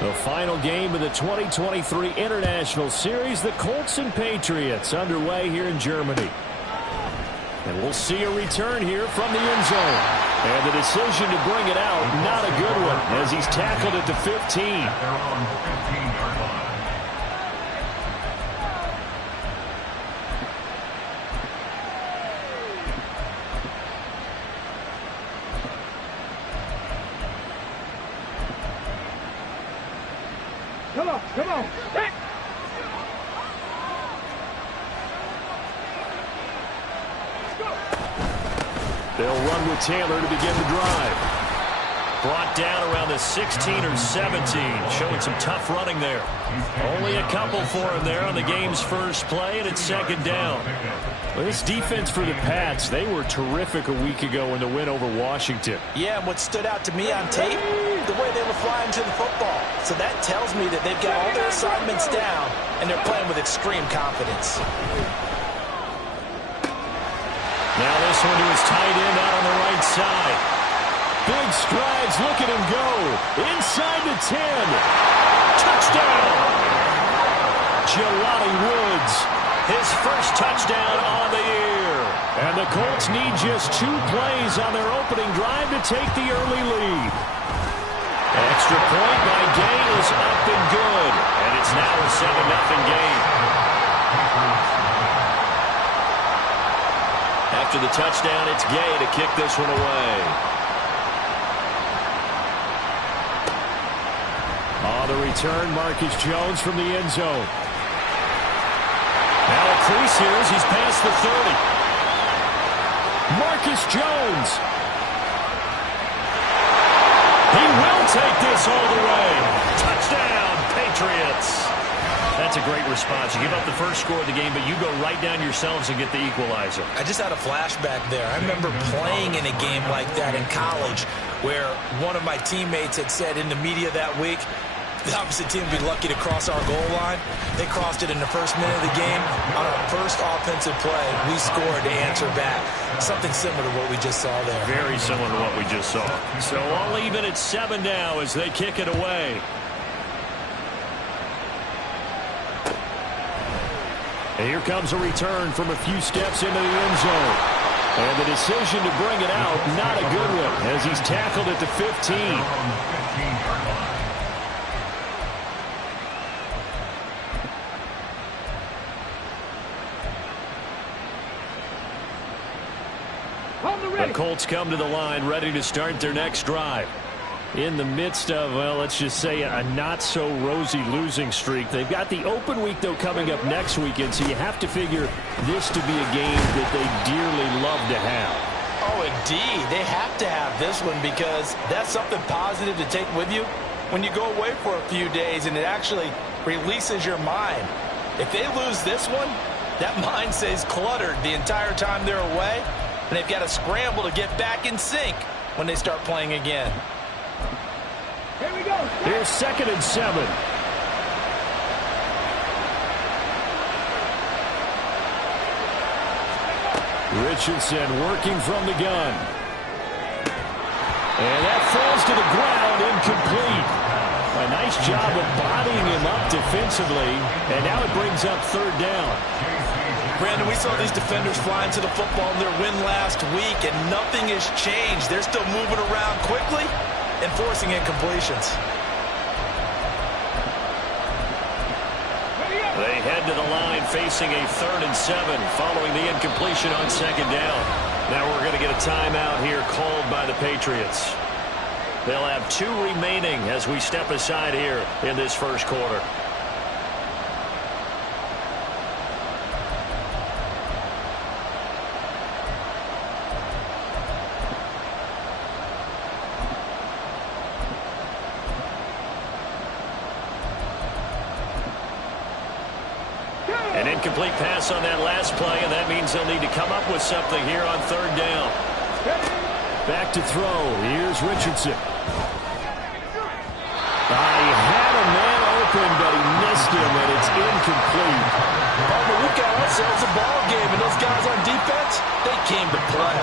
The final game of the 2023 International Series, the Colts and Patriots, underway here in Germany. And we'll see a return here from the end zone. And the decision to bring it out, not a good one, as he's tackled at the 15. Come on. Hey. They'll run with Taylor to begin the drive. Brought down around the 16 or 17, showing some tough running there. Only a couple for him there on the game's first play, and it's second down. Well, this defense for the Pats, they were terrific a week ago in the win over Washington. Yeah, and what stood out to me on tape, the way they were flying to the football. So that tells me that they've got all their assignments down, and they're playing with extreme confidence. Now this one to his tight end out on the right side. Big strides, look at him go. Inside the 10. Touchdown. Jelani Woods, his first touchdown on the year. And the Colts need just 2 plays on their opening drive to take the early lead. Extra point by Gay is up and good. And it's now a 7-0 game. After the touchdown, it's Gay to kick this one away. On the return, Marcus Jones from the end zone. Now a crease here as he's past the 30. Marcus Jones. He will take this all the way. Touchdown, Patriots. That's a great response. You give up the first score of the game, but you go right down yourselves and get the equalizer. I just had a flashback there. I remember playing in a game like that in college where one of my teammates had said in the media that week, the opposite team would be lucky to cross our goal line. They crossed it in the first minute of the game. On our first offensive play, we scored to answer back. Something similar to what we just saw there. Very similar to what we just saw. So all even at 7 now as they kick it away. And here comes a return from a few steps into the end zone. And the decision to bring it out, not a good one, as he's tackled at the 15. The Colts come to the line ready to start their next drive. In the midst of, well, let's just say a not-so-rosy losing streak. They've got the open week, though, coming up next weekend, so you have to figure this to be a game that they dearly love to have. Oh, indeed. They have to have this one because that's something positive to take with you when you go away for a few days, and it actually releases your mind. If they lose this one, that mind stays cluttered the entire time they're away, and they've got to scramble to get back in sync when they start playing again. Here we go. Here's 2nd and 7. Richardson working from the gun. And that falls to the ground, incomplete. A nice job of bodying him up defensively, and now it brings up 3rd down. Brandon, we saw these defenders flying to the football in their win last week, and nothing has changed. They're still moving around quickly and forcing incompletions. They head to the line facing a 3rd and 7 following the incompletion on 2nd down. Now we're going to get a timeout here called by the Patriots. They'll have 2 remaining as we step aside here in this first quarter. An incomplete pass on that last play, and that means they'll need to come up with something here on 3rd down. Back to throw. Here's Richardson. He had a man open, but he missed him, and it's incomplete. But we've got ourselves a ball game, and those guys on defense, They came to play.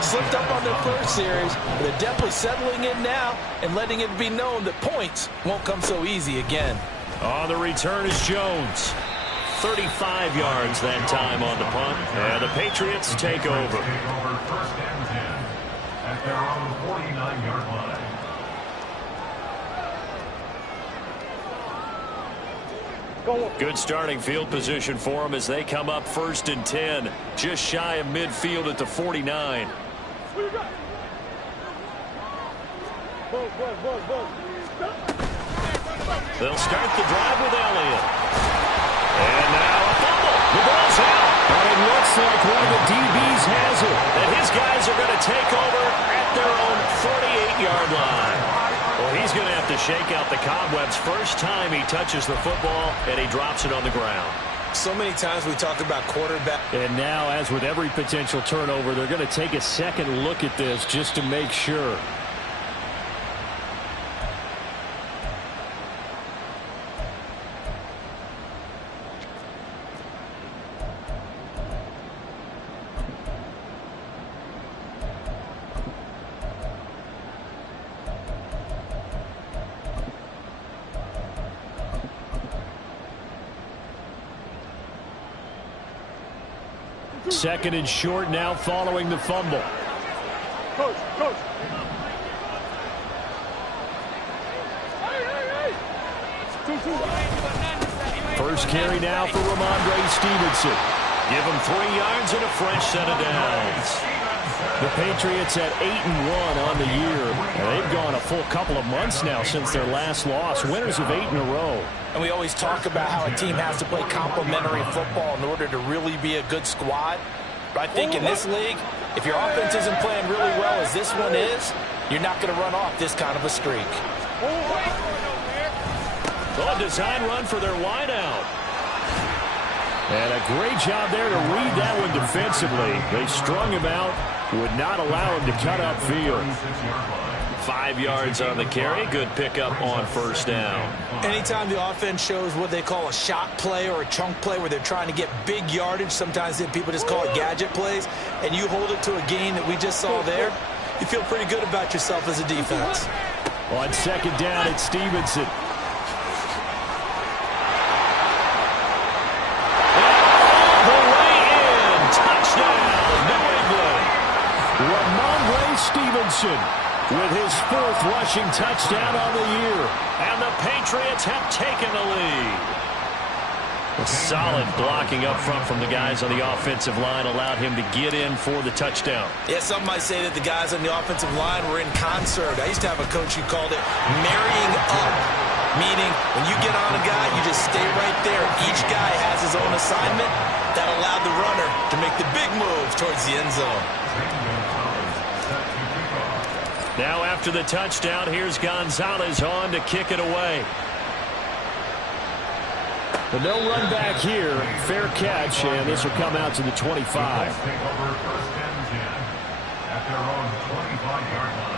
Slipped up on their first series, but they're definitely settling in now and letting it be known that points won't come so easy again. On the return is Jones. 35 yards that time on the punt. And the Patriots take over. First and 10 at their own 49-yard line. Good starting field position for them as they come up first and 10. Just shy of midfield at the 49. They'll start the drive with Elliott. And now a fumble. The ball's out. But it looks like one of the DBs has it. And his guys are going to take over at their own 48-yard line. Well, he's going to have to shake out the cobwebs first time he touches the football, and he drops it on the ground. So many times we talk about quarterback. And now, as with every potential turnover, they're going to take a second look at this just to make sure. Second and short now following the fumble. Coach. First carry now for Ramondre Stevenson. Give him 3 yards and a fresh set of downs. The Patriots at 8-1 on the year. And they've gone a full couple of months now since their last loss. Winners of 8 in a row. And we always talk about how a team has to play complementary football in order to really be a good squad. But I think in this league, if your offense isn't playing really well as this one is, you're not going to run off this kind of a streak. A design run for their wideout. And a great job there to read that one defensively. They strung him out, would not allow him to cut upfield. 5 yards on the carry. Good pickup on first down. Anytime the offense shows what they call a shot play or a chunk play where they're trying to get big yardage, sometimes people just call it gadget plays, and you hold it to a gain that we just saw there, you feel pretty good about yourself as a defense. On second down, it's Stevenson. Ramondre Stevenson with his 4th rushing touchdown on the year. And the Patriots have taken the lead. A solid blocking up front from the guys on the offensive line allowed him to get in for the touchdown. Yeah, some might say that the guys on the offensive line were in concert. I used to have a coach who called it marrying up, meaning when you get on a guy, you just stay right there. Each guy has his own assignment. That allowed the runner to make the big move towards the end zone. Now after the touchdown, here's Gonzalez on to kick it away. But no run back here. Fair catch, and this will come out to the 25. Take over first and 10 at their own 25-yard line.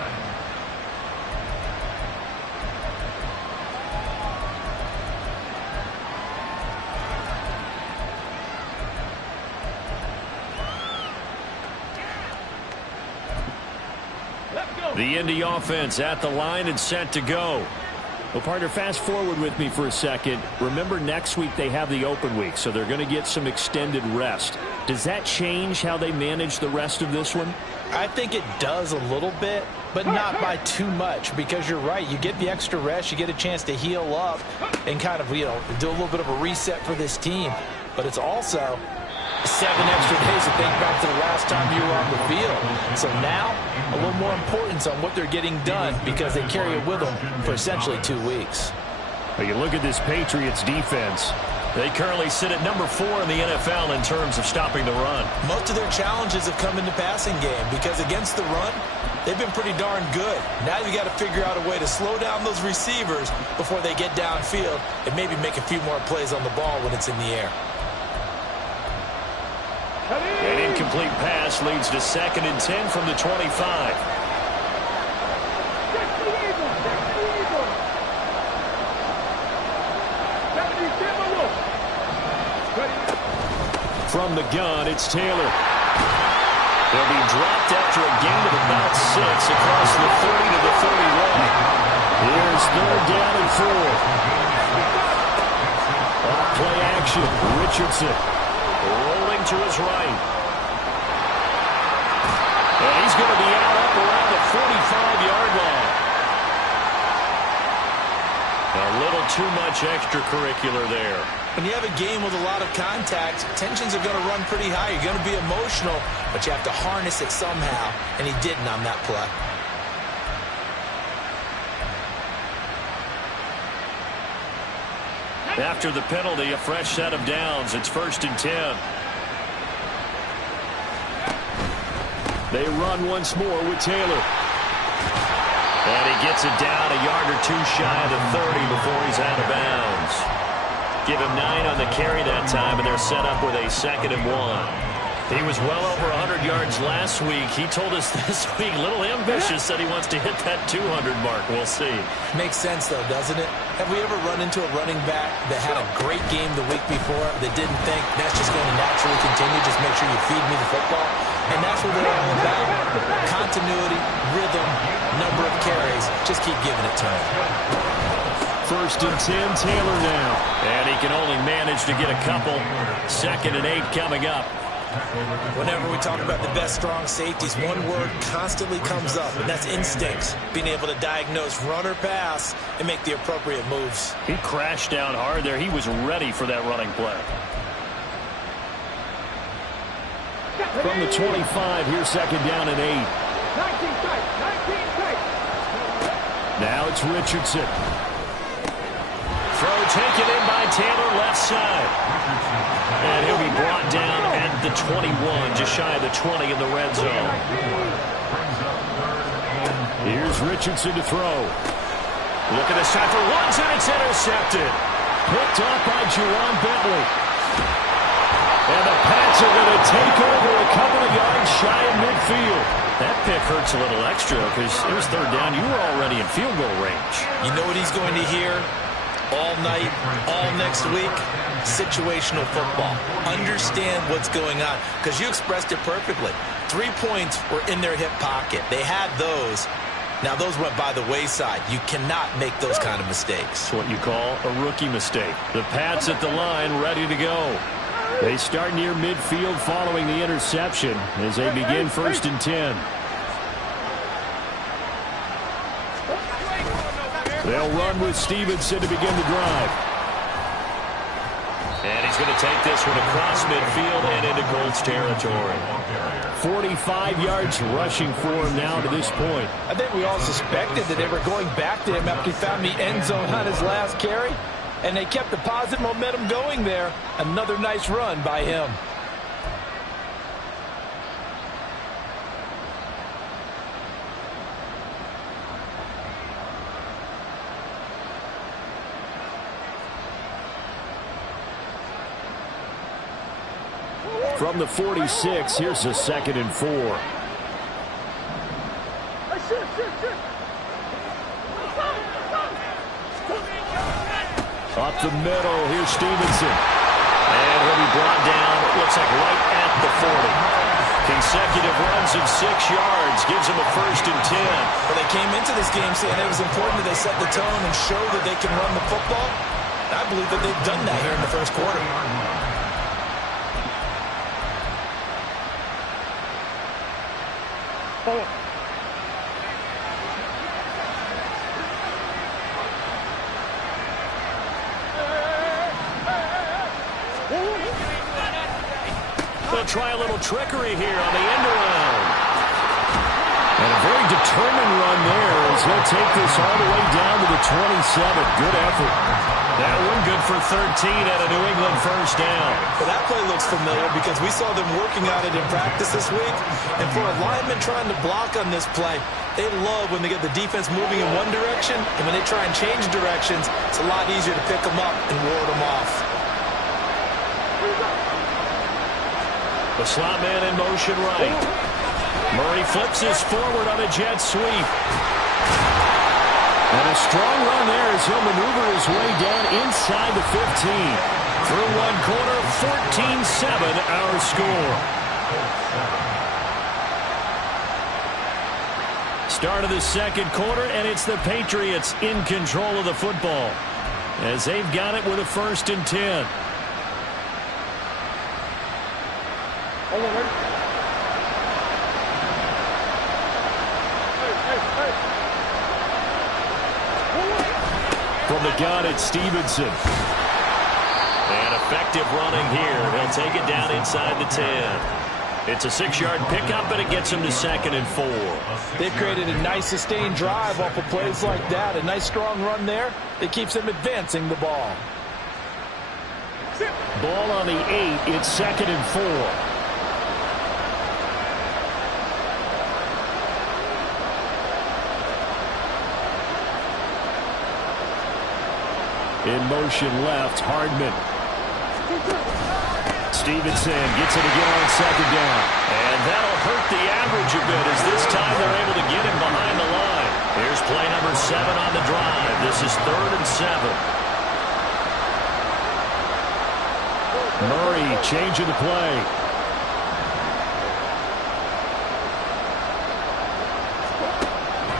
The Indy offense at the line and set to go. Well, partner, fast forward with me for a second. Remember, next week they have the open week, so they're going to get some extended rest. Does that change how they manage the rest of this one? I think it does a little bit, but not by too much, because you're right. You get the extra rest, you get a chance to heal up and kind of, do a little bit of a reset for this team. But it's also 7 extra days to think back to the last time you were on the field. So now, a little more importance on what they're getting done because they carry it with them for essentially 2 weeks. Well, you look at this Patriots defense. They currently sit at number 4 in the NFL in terms of stopping the run. Most of their challenges have come in the passing game because against the run, they've been pretty darn good. Now you got to figure out a way to slow down those receivers before they get downfield and maybe make a few more plays on the ball when it's in the air. An incomplete pass leads to 2nd and 10 from the 25. From the gun, it's Taylor. He'll be dropped after a gain of about 6 across the 30 to the 31. Here's third down and 4. Off-play action. Richardson rolling to his right. And he's going to be out up around the 45-yard line. A little too much extracurricular there. When you have a game with a lot of contact, tensions are going to run pretty high. You're going to be emotional, but you have to harness it somehow, and he didn't on that play. After the penalty, a fresh set of downs. It's 1st and 10. They run once more with Taylor. And he gets it down a yard or 2 shy of the 30 before he's out of bounds. Give him 9 on the carry that time, and they're set up with a 2nd and 1. He was well over 100 yards last week. He told us this week, a little ambitious, said he wants to hit that 200 mark. We'll see. Makes sense, though, doesn't it? Have we ever run into a running back that had a great game the week before that didn't think that's just going to naturally continue, just make sure you feed me the football? And that's what we're all about. Continuity, rhythm, number of carries. Just keep giving it to him. 1st and 10, Taylor now. And he can only manage to get a couple. 2nd and 8 coming up. Whenever we talk about the best strong safeties, one word constantly comes up, and that's instincts. Being able to diagnose run or pass and make the appropriate moves. He crashed down hard there. He was ready for that running play. From the 25, here's 2nd down and 8. 19 tight, 19 tight. Now it's Richardson. Throw taken in by Taylor, left side. And he'll be brought down at the 21, just shy of the 20 in the red zone. Here's Richardson to throw. Look at this time for once, and it's intercepted. Picked up by Juwan Bentley. And the Pats are going to take over a couple of yards shy of midfield. That pick hurts a little extra because it was 3rd down. You were already in field goal range. You know what he's going to hear all night, all next week? Situational football. Understand what's going on, because you expressed it perfectly. 3 points were in their hip pocket. They had those. Now, those went by the wayside. You cannot make those kind of mistakes. It's what you call a rookie mistake. The Pats at the line, ready to go. They start near midfield following the interception as they begin 1st and 10. They'll run with Stevenson to begin the drive. And he's going to take this one across midfield and into Colts territory. 45 yards rushing for him now to this point. I think we all suspected that they were going back to him after he found the end zone on his last carry. And they kept the positive momentum going there. Another nice run by him. From the 46, here's a 2nd and 4. Up the middle, here's Stevenson. And he'll be brought down, it looks like right at the 40. Consecutive runs of 6 yards gives him a 1st and 10. Well, they came into this game saying it was important that they set the tone and show that they can run the football. I believe that they've done that here in the 1st quarter. They'll try a little trickery here on the end around. And a very determined run there as he'll take this all the way down to the 27. Good effort. That one good for 13 at a New England 1st down. Well, that play looks familiar because we saw them working on it in practice this week. And for a lineman trying to block on this play, they love when they get the defense moving in one direction. And when they try and change directions, it's a lot easier to pick them up and ward them off. The slot man in motion right. Murray flips this forward on a jet sweep. And a strong run there as he'll maneuver his way down inside the 15. Through one quarter, 14-7 our score. Start of the second quarter, and it's the Patriots in control of the football as they've got it with a 1st and 10. From the gun, it's Stevenson. And effective running here. He'll take it down inside the 10. It's a 6-yard pickup, and it gets him to 2nd and 4. They've created a nice sustained drive off of plays like that. A nice strong run there that keeps them advancing the ball. Ball on the 8. It's 2nd and 4. In motion left, Hardman. Stevenson gets it again on 2nd down. And that'll hurt the average a bit as this time they're able to get him behind the line. Here's play number 7 on the drive. This is 3rd and 7. Murray changing the play.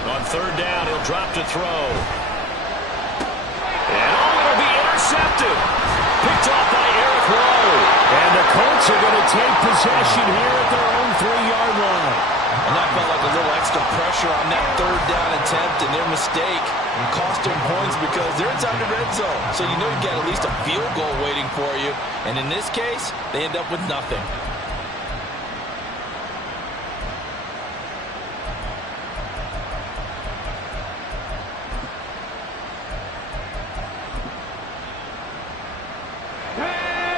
On 3rd down, he'll drop to throw. And it'll be intercepted. Picked off by Eric Rowe. And the Colts are going to take possession here at their own 3-yard line. And that felt like a little extra pressure on that 3rd down attempt, and their mistake cost them points because they're inside the red zone. So you know you got at least a field goal waiting for you. And in this case, they end up with nothing.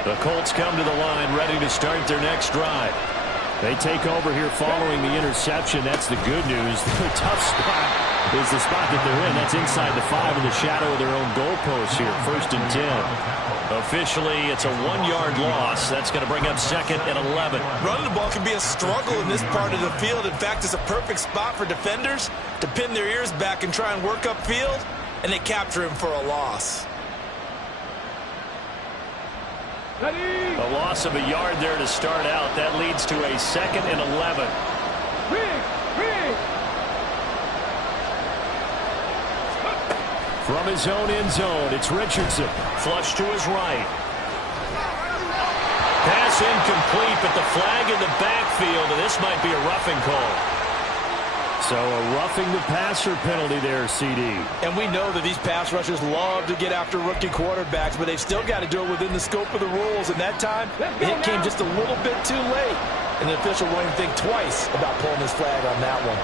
The Colts come to the line ready to start their next drive. They take over here following the interception. That's the good news. The tough spot is the spot that they're in. That's inside the 5 in the shadow of their own goalpost here. 1st and 10. Officially, it's a 1-yard loss. That's going to bring up 2nd and 11. Running the ball can be a struggle in this part of the field. In fact, it's a perfect spot for defenders to pin their ears back and try and work upfield, and they capture him for a loss. A loss of a yard there to start out. That leads to a 2nd and 11. From his own end zone, it's Richardson. Flush to his right. Pass incomplete, but the flag in the backfield, and this might be a roughing call. So a roughing the passer penalty there, CD. And we know that these pass rushers love to get after rookie quarterbacks, but they've still got to do it within the scope of the rules. And that time, the hit came just a little bit too late. And the official won't even think twice about pulling his flag on that one.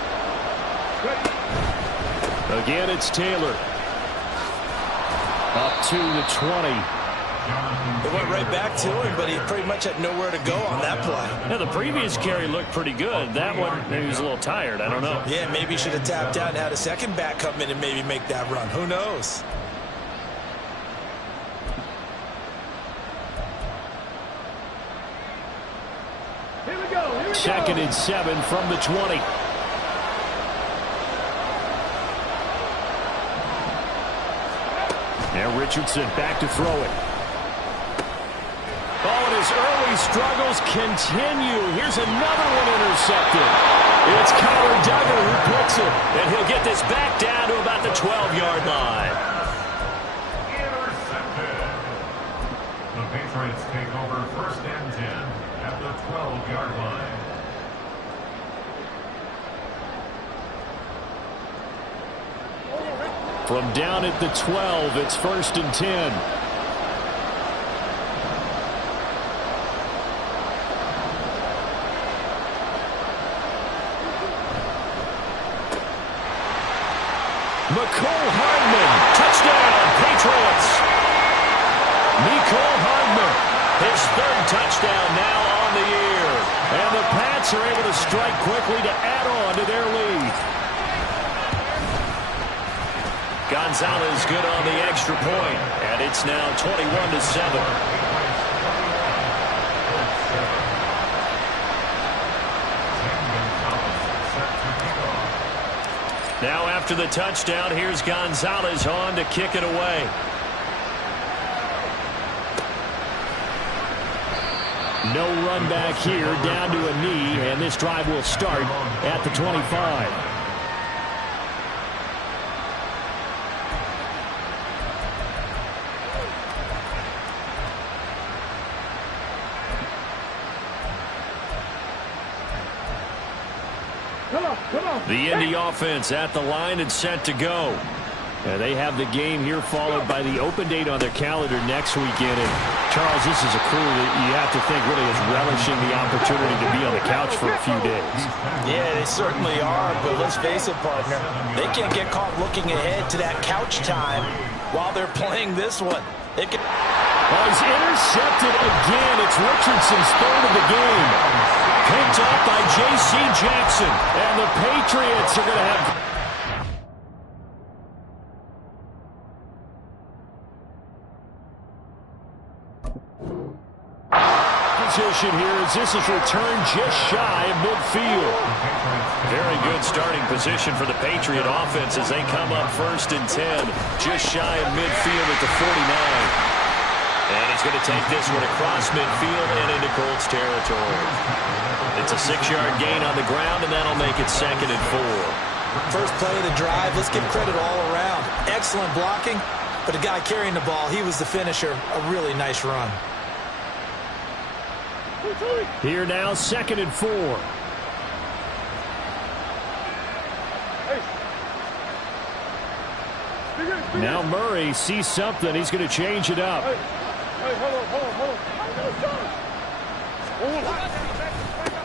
Again, it's Taylor. Up to the 20. It went right back to him, but he pretty much had nowhere to go on that play. Yeah, the previous carry looked pretty good. That one, maybe he was a little tired. I don't know. Yeah, maybe he should have tapped out and had a second back come in and maybe make that run. Who knows? Here we go. 2nd and 7 from the 20. Now Richardson back to throw it. Oh, and his early struggles continue. Here's another one intercepted. It's Connor Duggar who picks it, and he'll get this back down to about the 12-yard line. Intercepted. The Patriots take over 1st and 10 at the 12-yard line. From down at the 12, it's 1st and 10. Mecole Hardman, touchdown, Patriots. Mecole Hardman, his 3rd touchdown now on the year. And the Pats are able to strike quickly to add on to their lead. Gonzalez good on the extra point, and it's now 21-7. Now after the touchdown, here's Gonzalez on to kick it away. No run back here, down to a knee, and this drive will start at the 25. The Indy offense at the line and set to go. And they have the game here followed by the open date on their calendar next weekend. And Charles, this is a crew that you have to think really is relishing the opportunity to be on the couch for a few days. Yeah, they certainly are, but let's face it, partner. They can't get caught looking ahead to that couch time while they're playing this one. They can. Oh, he's intercepted again. It's Richardson's third of the game. Picked up by J.C. Jackson. And the Patriots are going to have... position here as this is returned just shy of midfield. Very good starting position for the Patriot offense as they come up 1st and 10, just shy of midfield at the 49. And he's going to take this one across midfield and into Colts territory. It's a 6-yard gain on the ground, and that'll make it 2nd and 4. First play of the drive, let's give credit all around. Excellent blocking, but the guy carrying the ball, he was the finisher. A really nice run. Here now, 2nd and 4. Now Murray sees something. He's going to change it up.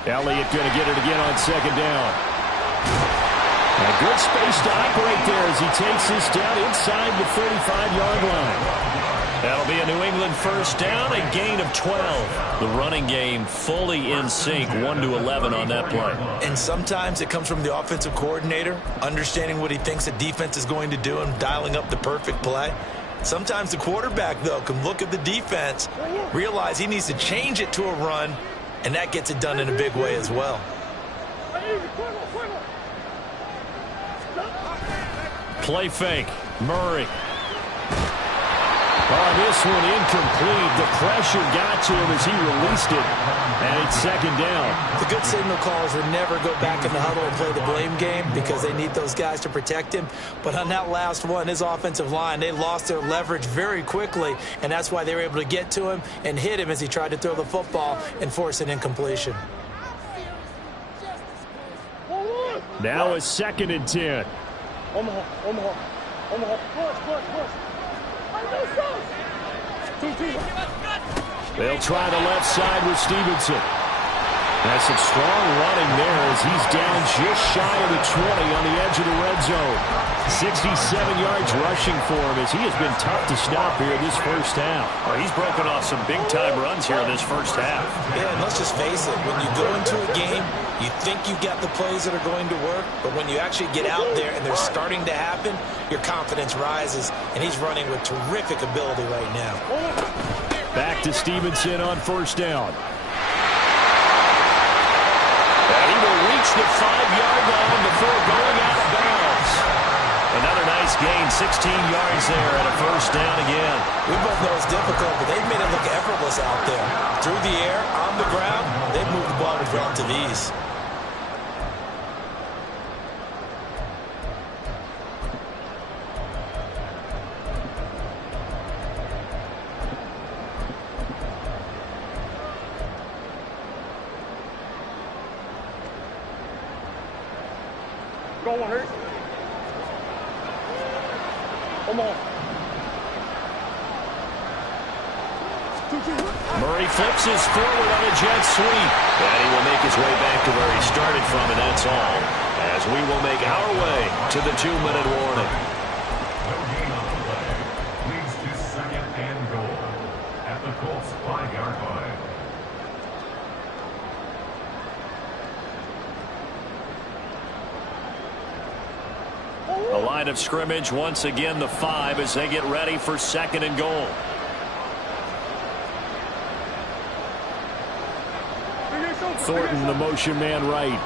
Elliott going to get it again on 2nd down. And a good space to operate there as he takes this down inside the 35-yard line. That'll be a New England 1st down, a gain of 12. The running game fully in sync, 1-11 on that play. And sometimes it comes from the offensive coordinator, understanding what he thinks the defense is going to do and dialing up the perfect play. Sometimes the quarterback, though, can look at the defense, realize he needs to change it to a run, and that gets it done in a big way as well. Play fake. Murray. Oh, this one incomplete. The pressure got to him as he released it, and it's 2nd down. The good signal callers would never go back in the huddle and play the blame game because they need those guys to protect him. But on that last one, his offensive line, they lost their leverage very quickly, and that's why they were able to get to him and hit him as he tried to throw the football and force an incompletion. Now it's 2nd and 10. They'll try the left side with Stevenson. That's some strong running there as he's down just shy of the 20 on the edge of the red zone. 67 yards rushing for him as he has been tough to stop here this 1st half. Oh, he's broken off some big-time runs here in this 1st half. Yeah, and let's just face it. When you go into a game, you think you've got the plays that are going to work, but when you actually get out there and they're starting to happen, your confidence rises, and he's running with terrific ability right now. Back to Stevenson on 1st down. He will reach the 5-yard line before going out of bounds. Another nice gain, 16 yards there and a 1st down again. We both know it's difficult, but they've made it look effortless out there. Through the air, on the ground, they've moved the ball with relative ease. Murray flips his forward on a jet sweep. And he will make his way back to where he started from, and that's all. As we will make our way to the 2-minute warning. No gain on the play. Leads to 2nd and goal at the Colts 5-yard line. The line of scrimmage once again the 5 as they get ready for 2nd and goal. Thornton, the motion man right.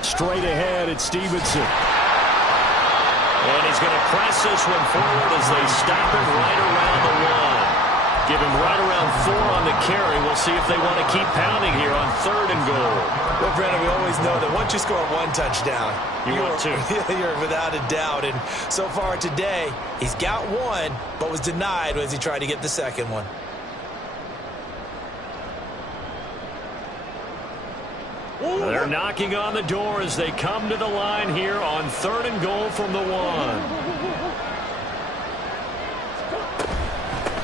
Straight ahead at Stevenson. And he's going to press this one forward as they stop him right around the 1. Give him right around 4 on the carry. We'll see if they want to keep pounding here on 3rd and goal. Well, Brandon, we always know that once you score 1 touchdown, you're without a doubt. And so far today, he's got 1, but was denied as he tried to get the 2nd one. They're knocking on the door as they come to the line here on 3rd and goal from the 1.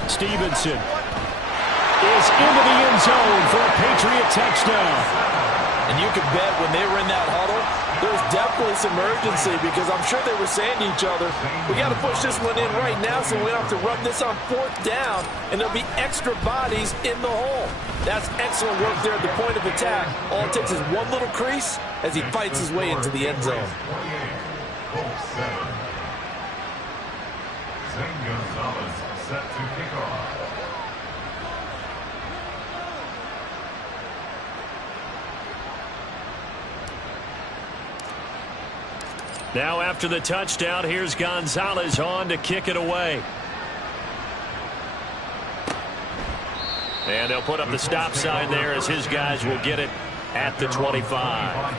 Stevenson is into the end zone for a Patriot touchdown. And you can bet when they were in that huddle, there was definitely some urgency because I'm sure they were saying to each other, we got to push this one in right now so we don't have to run this on 4th down, and there'll be extra bodies in the hole. That's excellent work there at the point of attack. All it takes is one little crease as he fights his way into the end zone. Colts 7. Zane Gonzalez set to kick off. Now after the touchdown, here's Gonzalez on to kick it away. And they'll put up the stop sign there as his guys will get it at the 25.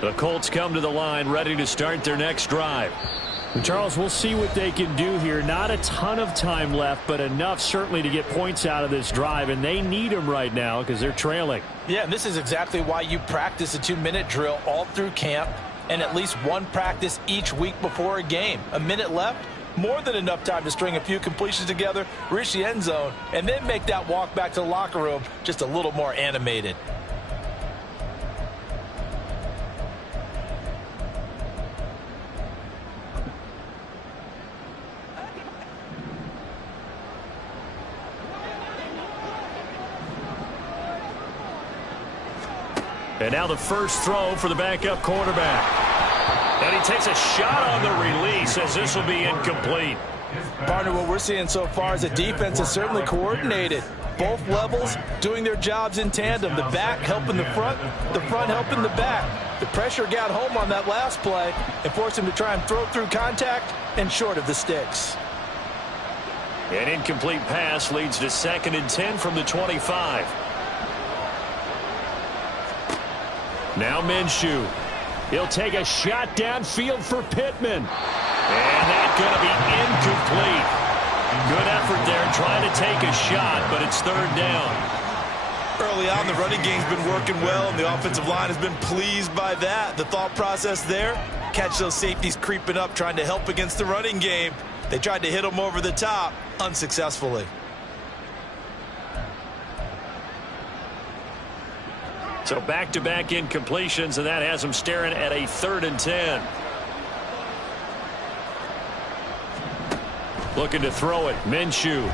The Colts come to the line ready to start their next drive. And Charles, we'll see what they can do here. Not a ton of time left, but enough certainly to get points out of this drive, and they need them right now because they're trailing. Yeah, and this is exactly why you practice a 2-minute drill all through camp and at least one practice each week before a game. A minute left, more than enough time to string a few completions together, reach the end zone, and then make that walk back to the locker room just a little more animated. And now the first throw for the backup quarterback. And he takes a shot on the release as this will be incomplete. Partner, what we're seeing so far is the defense is certainly coordinated. Both levels doing their jobs in tandem. The back helping the front helping the back. The pressure got home on that last play and forced him to try and throw through contact and short of the sticks. An incomplete pass leads to 2nd and 10 from the 25. Now Minshew. He'll take a shot downfield for Pittman. And that's going to be incomplete. Good effort there trying to take a shot, but it's 3rd down. Early on, the running game's been working well, and the offensive line has been pleased by that. The thought process there, catch those safeties creeping up, trying to help against the running game. They tried to hit them over the top, unsuccessfully. So back-to-back incompletions, and that has them staring at a 3rd and 10. Looking to throw it, Minshew. And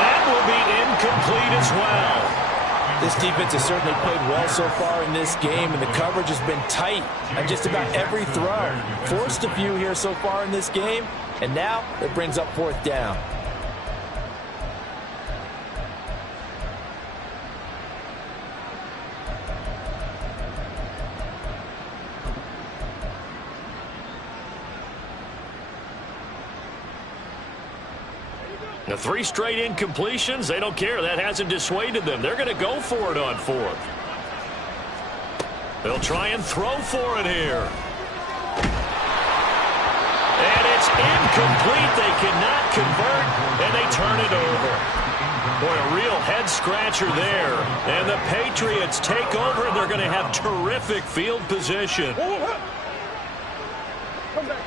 that will be incomplete as well. This defense has certainly played well so far in this game, and the coverage has been tight on just about every throw. Forced a few here so far in this game, and now it brings up 4th down. The 3 straight incompletions, they don't care. That hasn't dissuaded them. They're going to go for it on 4th. They'll try and throw for it here. And it's incomplete. They cannot convert, and they turn it over. Boy, a real head-scratcher there. And the Patriots take over, and they're going to have terrific field position. Come back.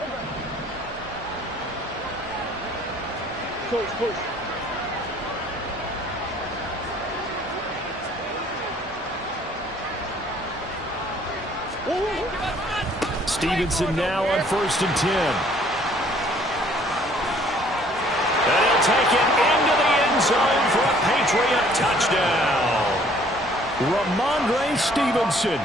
Coach. Stevenson now on 1st and 10. And he'll take it into the end zone for a Patriot touchdown. Ramondre Stevenson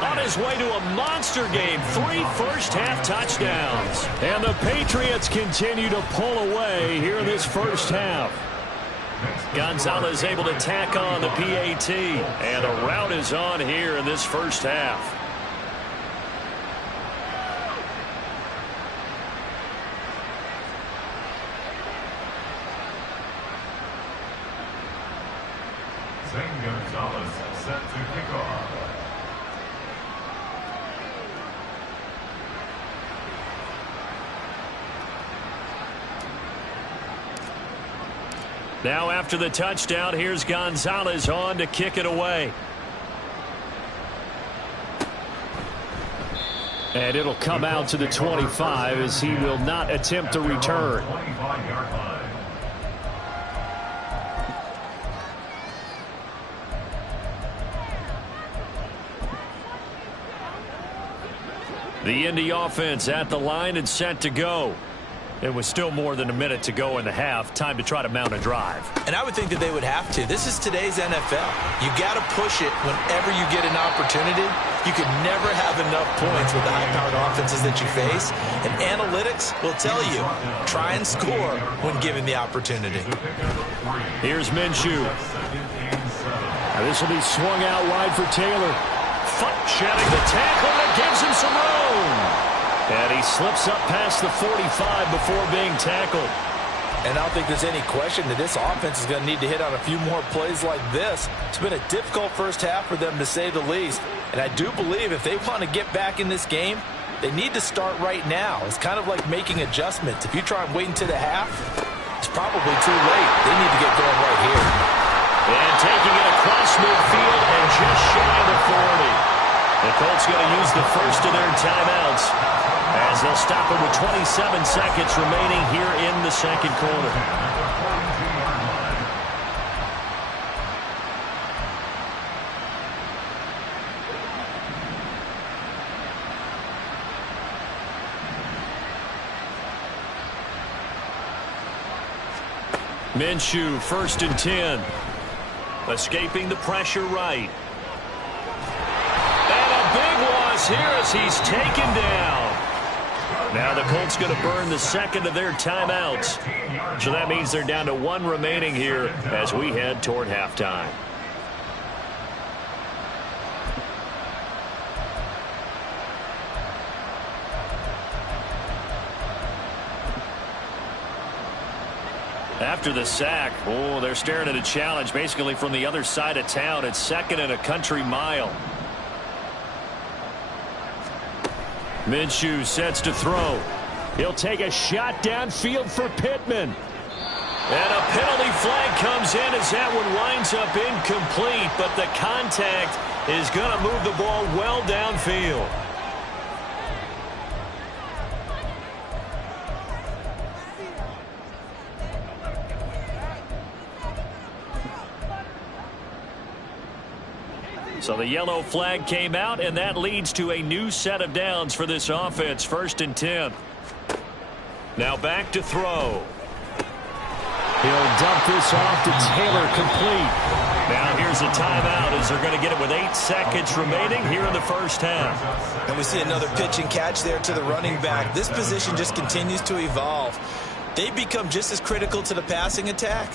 On his way to a monster game, 3 first-half touchdowns. And the Patriots continue to pull away here in this first half. Gonzalez able to tack on the PAT. And the route is on here in this first half. set to kick off. Now after the touchdown, here's Gonzalez on to kick it away. And it'll come out to the 25 as he will not attempt to return. 25-yard line. The Indy offense at the line and set to go. It was still more than a minute to go in the half. Time to try to mount a drive. And I would think that they would have to. This is today's NFL. You got to push it whenever you get an opportunity. You can never have enough points with the high-powered offenses that you face. And analytics will tell you, try and score when given the opportunity. Here's Minshew. Now this will be swung out wide for Taylor. Foot shedding the tackle that gives him some room. And he slips up past the 45 before being tackled. And I don't think there's any question that this offense is going to need to hit on a few more plays like this. It's been a difficult first half for them, to say the least. And I do believe if they want to get back in this game, they need to start right now. It's kind of like making adjustments. If you try and wait until the half, it's probably too late. They need to get going right here. And taking it across midfield and just shy of the 40. The Colts going to use the first of their timeouts as they'll stop it with 27 seconds remaining here in the second quarter. Minshew, 1st and 10. Escaping the pressure right. And a big loss here as he's taken down. Now the Colts going to burn the second of their timeouts. So that means they're down to 1 remaining here as we head toward halftime. After the sack, they're staring at a challenge basically from the other side of town. It's 2nd and a country mile. Minshew sets to throw. He'll take a shot downfield for Pittman. And a penalty flag comes in as that one winds up incomplete, but the contact is going to move the ball well downfield. So the yellow flag came out, and that leads to a new set of downs for this offense. 1st and 10. Now back to throw. He'll dump this off to Taylor, complete. Now here's a timeout as they're going to get it with 8 seconds remaining here in the first half. And we see another pitch and catch there to the running back. This position just continues to evolve. They become just as critical to the passing attack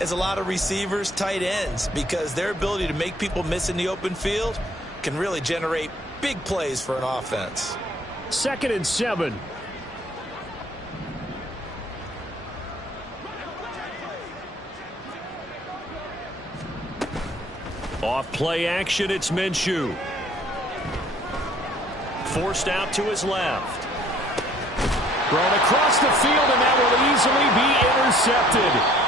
as a lot of receivers, tight ends, because their ability to make people miss in the open field can really generate big plays for an offense. 2nd and 7. Off play action, it's Minshew. Forced out to his left. Thrown across the field, and that will easily be intercepted.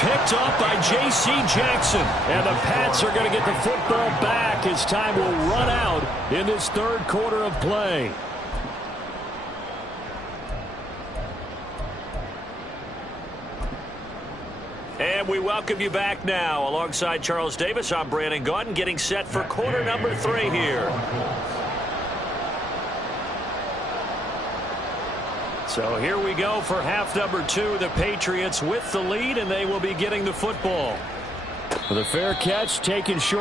Picked up by J.C. Jackson. And the Pats are going to get the football back as time will run out in this 3rd quarter of play. And we welcome you back now. Alongside Charles Davis, I'm Brandon Gaudin, getting set for quarter number 3 here. So here we go for half number 2. The Patriots with the lead, and they will be getting the football. The fair catch taken short.